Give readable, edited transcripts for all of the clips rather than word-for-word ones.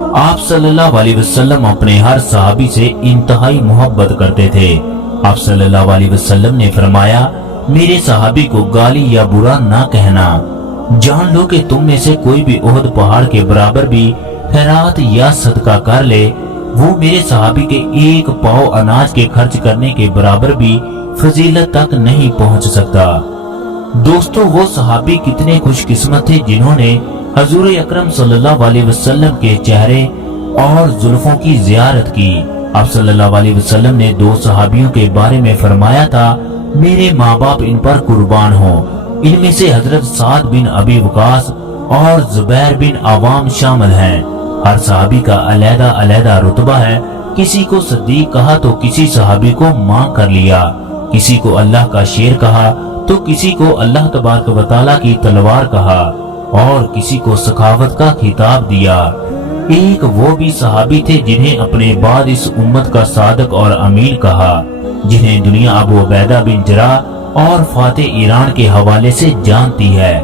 आप सल्लल्लाहु अलैहि वसल्लम अपने हर सहाबी से इंतहाई मोहब्बत करते थे। आप सल्लल्लाहु अलैहि वसल्लम ने फरमाया, मेरे सहाबी को गाली या बुरा ना कहना। जान लो कि तुम में से कोई भी ओहद पहाड़ के बराबर भी खैरात या सदका कर ले, वो मेरे सहाबी के एक पाव अनाज के खर्च करने के बराबर भी फजीलत तक नहीं पहुंच सकता। दोस्तों, वो सहाबी कितने खुशकिस्मत थे जिन्होंने हजूर अकरम सल्लल्लाहु अलैहि वसल्लम के चेहरे और जुल्फों की जियारत की। आप सल्लल्लाहु अलैहि वसल्लम ने दो सहाबियों के बारे में फरमाया था, मेरे माँ बाप इन पर कुर्बान हो। इनमें से हजरत साद बिन अबी वकास और जुबैर बिन अवाम शामिल हैं। हर सहाबी का अलहदा अलहदा रुतबा है। किसी को सद्दीक कहा तो किसी सहाबी को मां कर लिया, किसी को अल्लाह का शेर कहा तो किसी को अल्लाह तबारक व तआला की तलवार कहा और किसी को सखावत का खिताब दिया। एक वो भी सहाबी थे जिन्हें अपने बाद इस उम्मत का सादक और अमीन कहा, जिन्हें दुनिया अबू उबैदा बिन जराह और फातेह ईरान के हवाले से जानती है।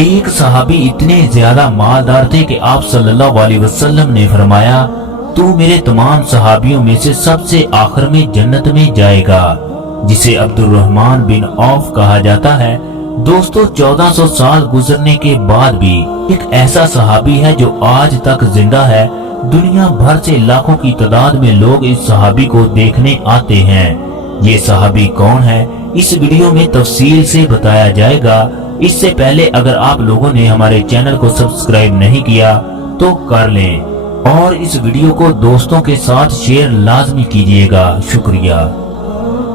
एक सहाबी इतने ज्यादा मालदार थे कि आप सल्लल्लाहु अलैहि वसल्लम ने फरमाया, तू मेरे तमाम सहाबियों में से सबसे आखिर में जन्नत में जाएगा, जिसे अब्दुर्रहमान बिन औफ कहा जाता है। दोस्तों, 1400 साल गुजरने के बाद भी एक ऐसा सहाबी है जो आज तक जिंदा है। दुनिया भर से लाखों की तादाद में लोग इस सहाबी को देखने आते हैं। ये सहाबी कौन है, इस वीडियो में तफसील से बताया जाएगा। इससे पहले अगर आप लोगों ने हमारे चैनल को सब्सक्राइब नहीं किया तो कर लें और इस वीडियो को दोस्तों के साथ शेयर लाजमी कीजिएगा। शुक्रिया।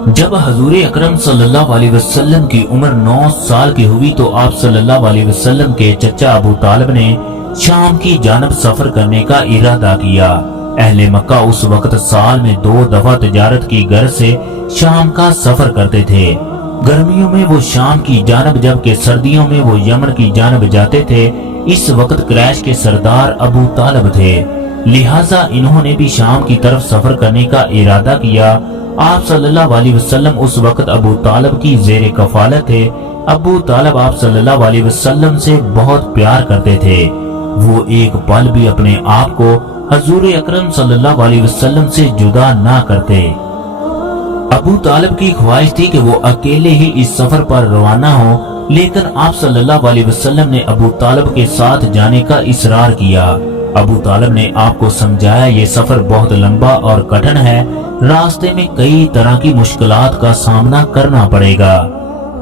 जब हजूर अकरम सल्लल्लाहु अलैहि वसल्लम की उम्र 9 साल की हुई तो आप सल्लल्लाहु अलैहि वसल्लम के चचा अबू तालिब ने शाम की जानब सफर करने का इरादा किया। अहले मक्का उस वक्त साल में 2 दफा तिजारत की गर्ज से शाम का सफर करते थे। गर्मियों में वो शाम की जानब जबकि सर्दियों में वो यमन की जानब जाते थे। इस वक्त कुरैश के सरदार अबू तालिब थे, लिहाजा इन्होंने भी शाम की तरफ सफर करने का इरादा किया। आप सल्लल्लाहु अलैहि वसल्लम उस वक्त अबू तालिब की ज़ेरे कफालत थे। अबू तालिब आप सल्लल्लाहु अलैहि वसल्लम से बहुत प्यार करते थे। वो एक पल भी अपने आप को हजूर अकरम सल्लल्लाहु अलैहि वसल्लम से जुदा ना करते। अबू तालिब की ख्वाहिश थी कि वो अकेले ही इस सफर पर रवाना हो, लेकिन आप सल्लल्लाहु अलैहि वसल्लम ने अबू तालिब के साथ जाने का इसरार किया। अबू तालिब ने आपको समझाया, ये सफर बहुत लंबा और कठिन है, रास्ते में कई तरह की मुश्किलात का सामना करना पड़ेगा।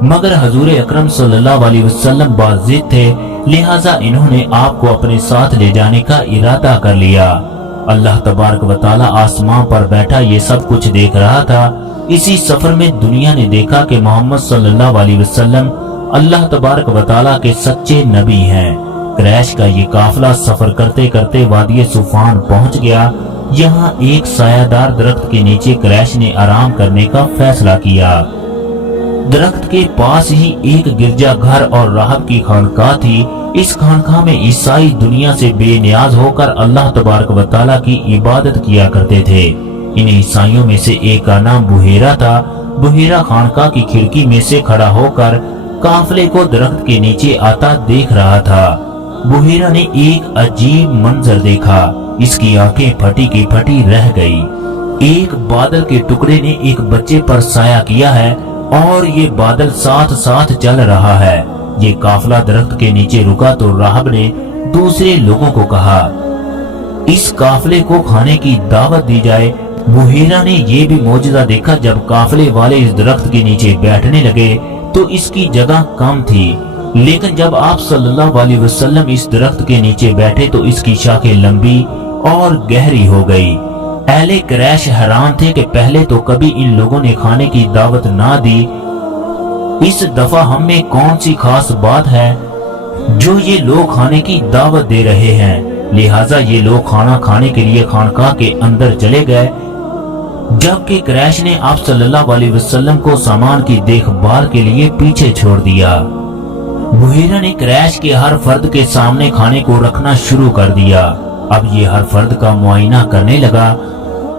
मगर हजूर अकरम सल्लल्लाहु अलैहि वसल्लम बाज़िद थे, लिहाजा इन्होंने आपको अपने साथ ले जाने का इरादा कर लिया। अल्लाह तबारक व तआला आसमां पर बैठा ये सब कुछ देख रहा था। इसी सफर में दुनिया ने देखा कि मोहम्मद सल्लल्लाहु अलैहि वसल्लम अल्लाह तबारक व तआला के सच्चे नबी हैं। कुरैश का ये काफिला सफर करते करते वादी सुफान पहुंच गया। यहाँ एक सायादार दरख्त के नीचे कुरैश ने आराम करने का फैसला किया। दरख्त के पास ही एक गिरजा घर और राहब की खानकाह थी। इस खानकाह में ईसाई दुनिया से बेनियाज होकर अल्लाह तबारक व तआला की इबादत किया करते थे। इन ईसाइयों में से एक का नाम बुहेरा था। बुहेरा खानकाह की खिड़की में से खड़ा होकर काफिले को दरख्त के नीचे आता देख रहा था। बुहेरा ने एक अजीब मंजर देखा। इसकी आंखें फटी की फटी रह गई। एक बादल के टुकड़े ने एक बच्चे पर साया किया है और ये बादल साथ साथ चल रहा है। ये काफिला दरख्त के नीचे रुका तो राहब ने दूसरे लोगों को कहा, इस काफिले को खाने की दावत दी जाए। बुहेरा ने ये भी मौजूदा देखा, जब काफिले वाले इस दरख्त के नीचे बैठने लगे तो इसकी जगह कम थी, लेकिन जब आप सल्लल्लाहु अलैहि वसल्लम इस दरख्त के नीचे बैठे तो इसकी शाखें लंबी और गहरी हो गई। अहले कुरैश हैरान थे कि पहले तो कभी इन लोगों ने खाने की दावत ना दी, इस दफा हम में कौन सी खास बात है जो ये लोग खाने की दावत दे रहे हैं। लिहाजा ये लोग खाना खाने के लिए खानकाह के अंदर चले गए, जबकि कुरैश ने आप सल्लल्लाहु अलैहि वसल्लम को सामान की देखभाल के लिए पीछे छोड़ दिया। बुहेरा ने कुरैश के हर फर्द के सामने खाने को रखना शुरू कर दिया। अब ये हर फर्द का मुआयना करने लगा।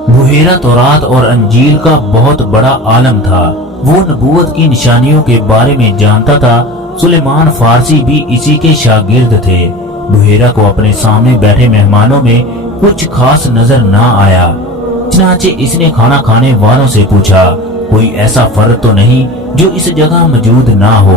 बुहेरा तौरात और अंजील का बहुत बड़ा आलम था। वो नबूवत की निशानियों के बारे में जानता था। सुलेमान फारसी भी इसी के शागिर्द थे। बुहेरा को अपने सामने बैठे मेहमानों में कुछ खास नजर ना आया। चनाचे इसने खाना खाने वालों से पूछा, कोई ऐसा फर्द तो नहीं जो इस जगह मौजूद ना हो।